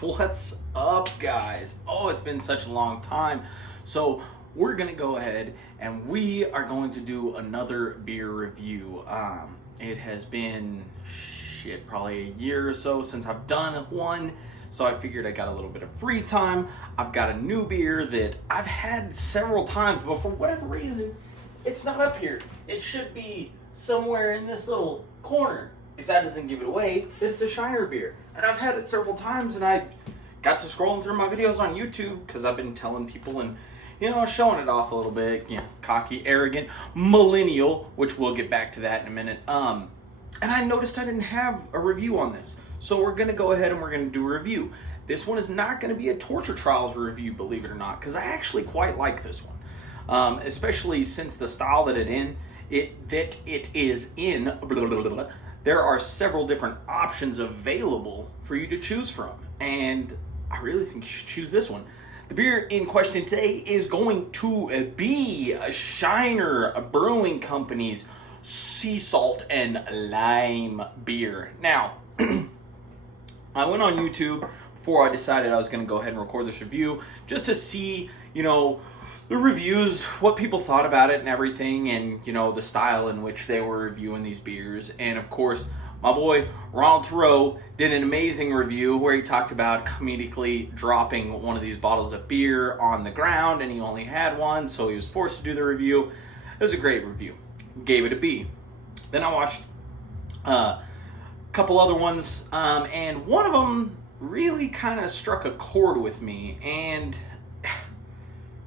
What's up, guys? Oh, it's been such a long time. So we're gonna go ahead and we are going to do another beer review. It has been probably a year or so since I've done one, so I figured I got a little bit of free time. I've got a new beer that I've had several times, but for whatever reason it's not up here. It should be somewhere in this little corner. If that doesn't give it away, it's the Shiner beer. And I've had it several times, and I got to scrolling through my videos on YouTube because I've been telling people and, showing it off a little bit. Cocky, arrogant, millennial, which we'll get back to that in a minute. And I noticed I didn't have a review on this. So we're going to go ahead and we're going to do a review. This one is not going to be a Torture Trials review, believe it or not, because I actually quite like this one. Especially since the style that it is in, there are several different options available for you to choose from, and I really think you should choose this one. The beer in question today is going to be a Shiner Brewing Company's Sea Salt and Lime beer. Now, I went on YouTube before I decided I was going to go ahead and record this review just to see, the reviews, what people thought about it and everything, and the style in which they were reviewing these beers. And of course, my boy Ronald Thoreau did an amazing review where he talked about comedically dropping one of these bottles of beer on the ground, and he only had one, so he was forced to do the review. It was a great review. Gave it a B. Then I watched a couple other ones, and one of them really kind of struck a chord with me and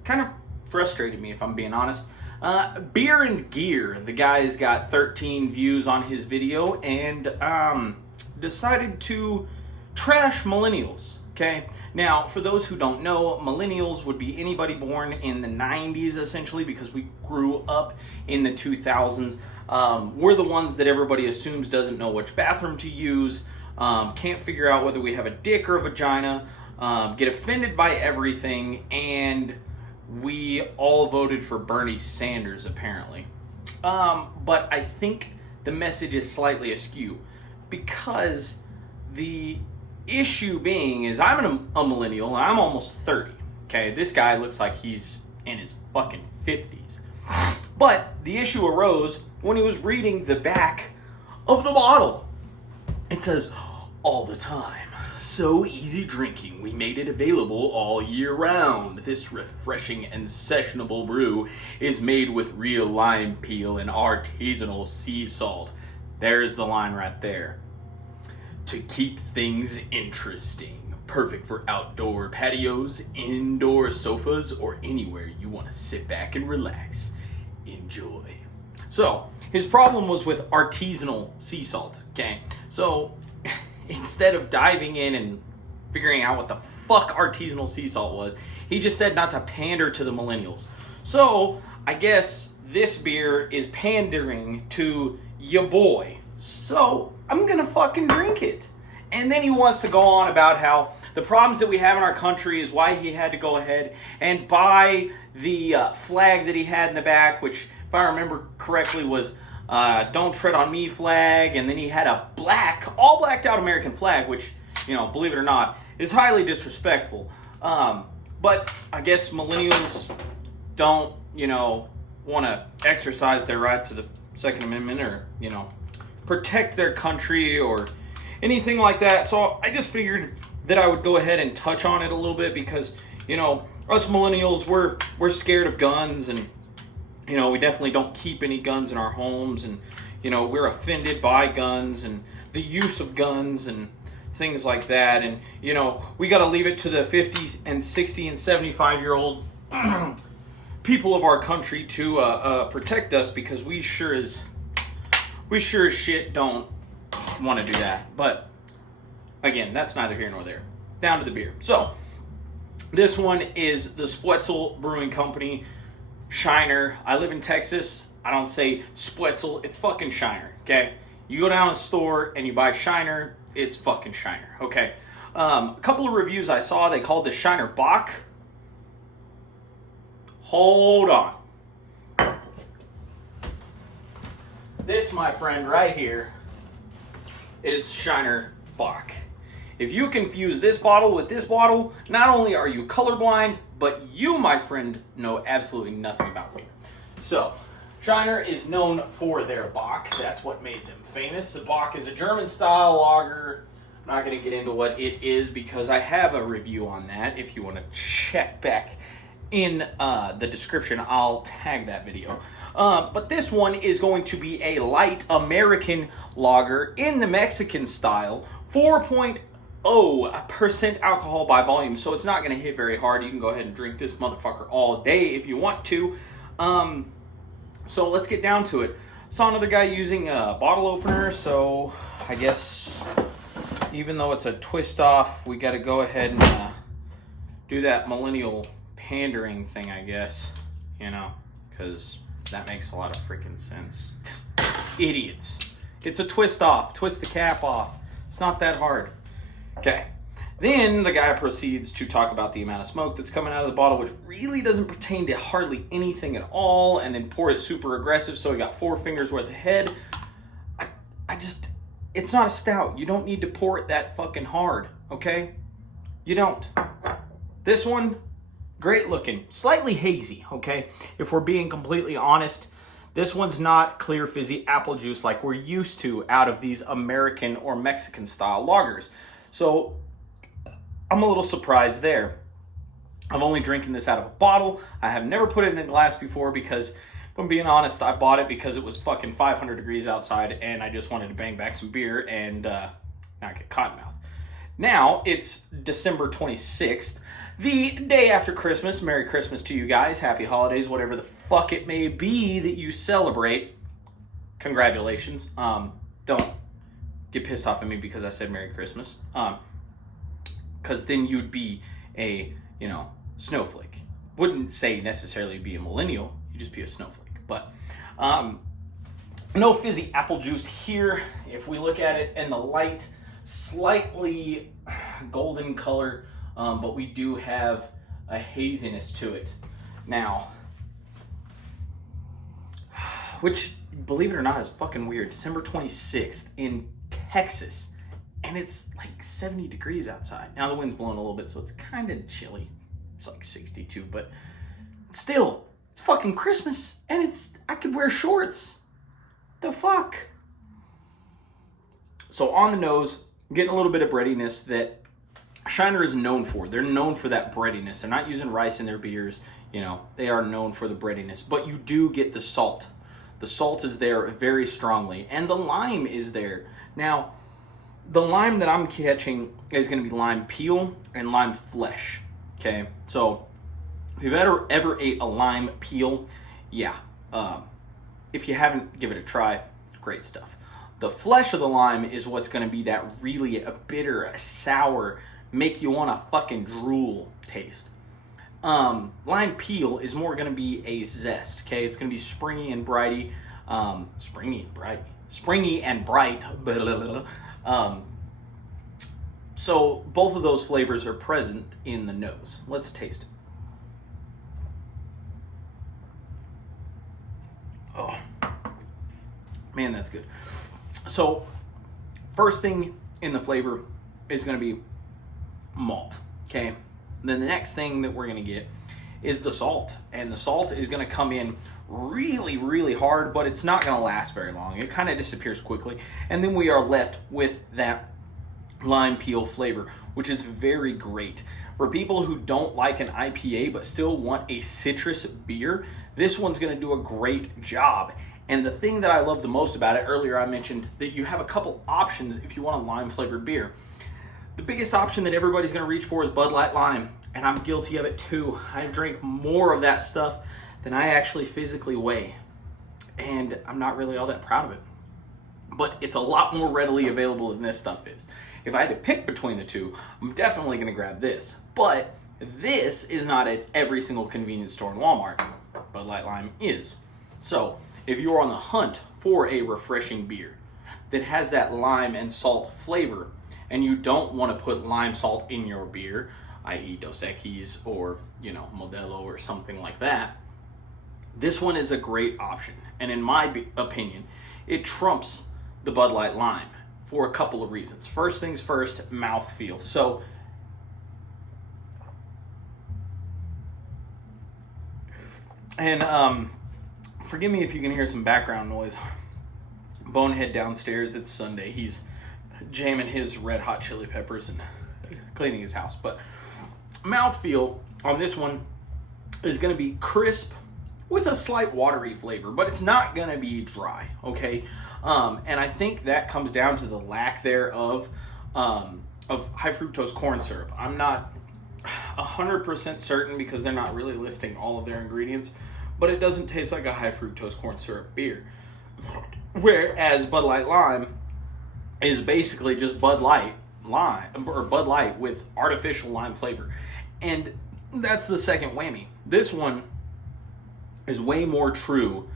kind of frustrated me, if I'm being honest. Beer and Gear, the guy's got 13 views on his video and decided to trash millennials. Okay, now for those who don't know, millennials would be anybody born in the 90s essentially, because we grew up in the 2000s. We're the ones that everybody assumes doesn't know which bathroom to use, can't figure out whether we have a dick or a vagina, get offended by everything, and we all voted for Bernie Sanders, apparently. But I think the message is slightly askew, because the issue being is I'm a millennial and I'm almost 30. Okay, this guy looks like he's in his fucking 50s. But the issue arose when he was reading the back of the bottle. It says, "All the time. So easy drinking, we made it available all year round. This refreshing and sessionable brew is made with real lime peel and artisanal sea salt." There's the line right there. "To keep things interesting. Perfect for outdoor patios, indoor sofas, or anywhere you want to sit back and relax. Enjoy." So, his problem was with artisanal sea salt, okay? So, instead of diving in and figuring out what the fuck artisanal sea salt was, he just said not to pander to the millennials. So, I guess this beer is pandering to ya boy. So, I'm gonna fucking drink it. And then he wants to go on about how the problems that we have in our country is why he had to go ahead and buy the flag that he had in the back, which, if I remember correctly, was "Don't Tread on Me" flag, and then he had a all blacked out American flag, which, believe it or not, is highly disrespectful. But I guess millennials don't, want to exercise their right to the Second Amendment, or, protect their country or anything like that. So I just figured that I would go ahead and touch on it a little bit because, us millennials, we're scared of guns, and we definitely don't keep any guns in our homes, and, we're offended by guns and the use of guns and things like that. And, we got to leave it to the 50 and 60 and 75-year-old people of our country to protect us, because we sure as shit don't want to do that. But, again, that's neither here nor there. Down to the beer. So, this one is the Spoetzl Brewing Company Shiner. I live in Texas. I don't say Spoetzl, it's fucking Shiner, okay? You go down to the store and you buy Shiner, it's fucking Shiner, okay? A couple of reviews I saw, they called this Shiner Bock. Hold on. This, my friend, right here is Shiner Bock. If you confuse this bottle with this bottle, not only are you colorblind, but you, my friend, know absolutely nothing about beer. So, Shiner is known for their Bock. That's what made them famous. The Bock is a German-style lager. I'm not going to get into what it is because I have a review on that. If you want to check back in the description, I'll tag that video. But this one is going to be a light American lager in the Mexican style, 4.0% alcohol by volume, so it's not going to hit very hard. You can go ahead and drink this motherfucker all day if you want to. So let's get down to it. Saw another guy using a bottle opener, so I guess even though it's a twist off, we got to go ahead and do that millennial pandering thing, I guess, you know, because that makes a lot of freaking sense. Idiots. It's a twist off. Twist the cap off. It's not that hard. Okay. Then the guy proceeds to talk about the amount of smoke that's coming out of the bottle, which really doesn't pertain to hardly anything at all, and then pour it super aggressive, so he got 4 fingers worth of head. It's not a stout. You don't need to pour it that fucking hard, okay? You don't. This one, great looking. Slightly hazy, okay? If we're being completely honest, this one's not clear fizzy apple juice like we're used to out of these American or Mexican style lagers. So I'm a little surprised there. I'm only drinking this out of a bottle. I have never put it in a glass before because, if I'm being honest, I bought it because it was fucking 500 degrees outside and I just wanted to bang back some beer and not get cottonmouth. Now, it's December 26th, the day after Christmas. Merry Christmas to you guys. Happy holidays, whatever the fuck it may be that you celebrate. Congratulations. Don't get pissed off at me because I said Merry Christmas. Because then you'd be a, snowflake. Wouldn't say necessarily be a millennial. You'd just be a snowflake. But no fizzy apple juice here. If we look at it in the light, slightly golden color, but we do have a haziness to it. Now, which, believe it or not, is fucking weird. December 26th in Texas, and it's like 70 degrees outside. Now the wind's blowing a little bit, so it's kind of chilly. It's like 62, but still, it's fucking Christmas, and I could wear shorts. The fuck? So on the nose, I'm getting a little bit of breadiness that Shiner is known for. They're known for that breadiness. They're not using rice in their beers. They are known for the breadiness, but you do get the salt. The salt is there very strongly, and the lime is there. Now, the lime that I'm catching is going to be lime peel and lime flesh. Okay, so if you've ever ate a lime peel, yeah. If you haven't, give it a try. Great stuff. The flesh of the lime is what's going to be that really a bitter, a sour, make you want to fucking drool taste. Lime peel is more going to be a zest. Okay, it's going to be springy and brighty. Springy and bright. So both of those flavors are present in the nose. Let's taste it. Oh, man, that's good. So first thing in the flavor is going to be malt. Okay. And then the next thing that we're going to get is the salt. And the salt is going to come in really, really hard, but it's not going to last very long. It kind of disappears quickly. And then we are left with that lime peel flavor, which is very great. For people who don't like an IPA but still want a citrus beer, this one's going to do a great job. And the thing that I love the most about it, earlier I mentioned that you have a couple options if you want a lime flavored beer. The biggest option that everybody's going to reach for is Bud Light Lime, and I'm guilty of it too. I drink more of that stuff than I actually physically weigh, and I'm not really all that proud of it. But it's a lot more readily available than this stuff is. If I had to pick between the two, I'm definitely going to grab this. But this is not at every single convenience store in Walmart. Bud Light Lime is. So if you're on the hunt for a refreshing beer that has that lime and salt flavor, and you don't want to put lime salt in your beer, i.e. Dos Equis or, Modelo or something like that, this one is a great option. And in my opinion, it trumps the Bud Light Lime for a couple of reasons. First things first, mouthfeel. So, and forgive me if you can hear some background noise. Bonehead downstairs, it's Sunday. He's jamming his red hot chili peppers and cleaning his house. But mouthfeel on this one is going to be crisp with a slight watery flavor, but it's not going to be dry, okay? And I think that comes down to the lack thereof of high fructose corn syrup. I'm not 100% certain because they're not really listing all of their ingredients, but it doesn't taste like a high fructose corn syrup beer. Whereas Bud Light Lime is basically just Bud Light lime, or Bud Light with artificial lime flavor. And that's the second whammy. This one is way more true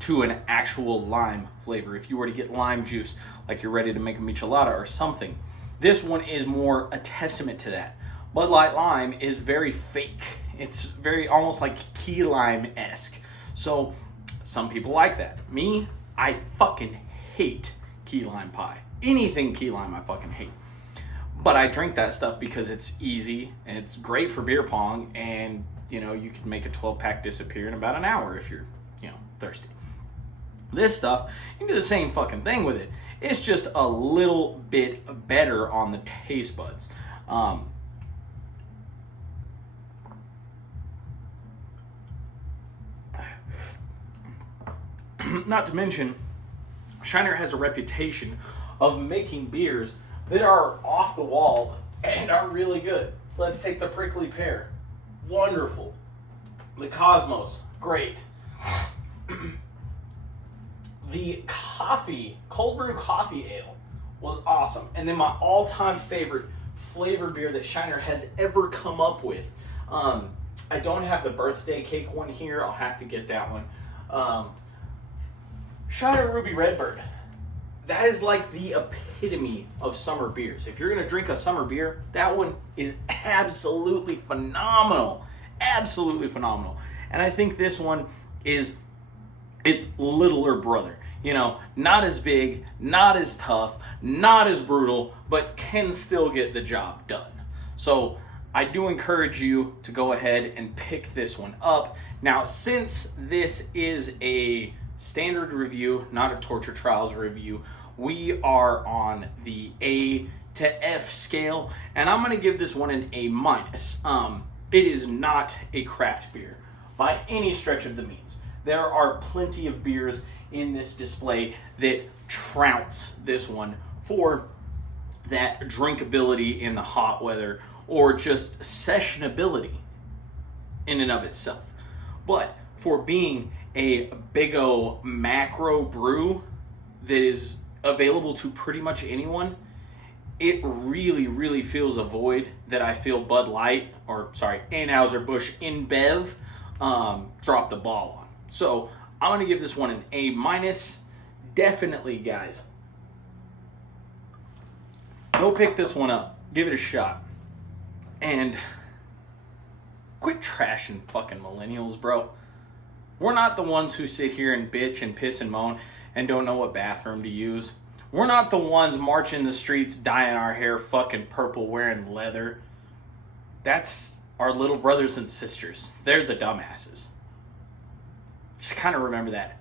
to an actual lime flavor. If you were to get lime juice, like you're ready to make a michelada or something, this one is more a testament to that. Bud Light Lime is very fake. It's very almost like key lime-esque. So some people like that. Me, I fucking hate key lime pie. Anything key lime I fucking hate. But I drink that stuff because it's easy and it's great for beer pong, and you know, you can make a 12-pack disappear in about an hour if you're, you know, thirsty. This stuff, you can do the same fucking thing with it. It's just a little bit better on the taste buds. Not to mention, Shiner has a reputation of making beers that are off the wall and are really good. Let's take the Prickly Pear. Wonderful. The Cosmos. Great. The coffee, cold brew coffee ale was awesome. And then my all-time favorite flavor beer that Shiner has ever come up with. I don't have the birthday cake one here. I'll have to get that one. Shiner Ruby Redbird. That is like the epitome of summer beers. If you're going to drink a summer beer, that one is absolutely phenomenal. Absolutely phenomenal. And I think this one is its littler brother. You know, not as big, not as tough, not as brutal, but can still get the job done. So I do encourage you to go ahead and pick this one up. Now, since this is a standard review, not a Torture Trials review, we are on the A to F scale, and I'm going to give this one an A minus. It is not a craft beer by any stretch of the means. There are plenty of beers in this display that trounce this one for that drinkability in the hot weather or just sessionability in and of itself. But for being a big O macro brew that is available to pretty much anyone, it really, really fills a void that I feel Bud Light, or sorry, Anheuser-Busch InBev dropped the ball on. So I'm going to give this one an A minus. Definitely, guys, go pick this one up. Give it a shot. And quit trashing fucking millennials, bro. We're not the ones who sit here and bitch and piss and moan and don't know what bathroom to use. We're not the ones marching the streets, dyeing our hair fucking purple, wearing leather. That's our little brothers and sisters. They're the dumbasses. Just kind of remember that.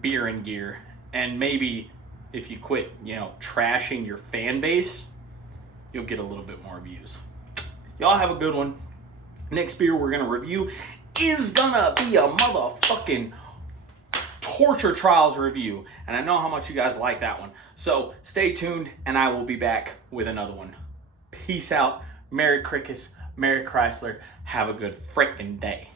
Beer and gear. And maybe if you quit, you know, trashing your fan base, you'll get a little bit more views. Y'all have a good one. Next beer we're going to review is gonna be a motherfucking Torture Trials review. And I know how much you guys like that one. So stay tuned and I will be back with another one. Peace out. Merry Crickets. Merry Chrysler. Have a good freaking day.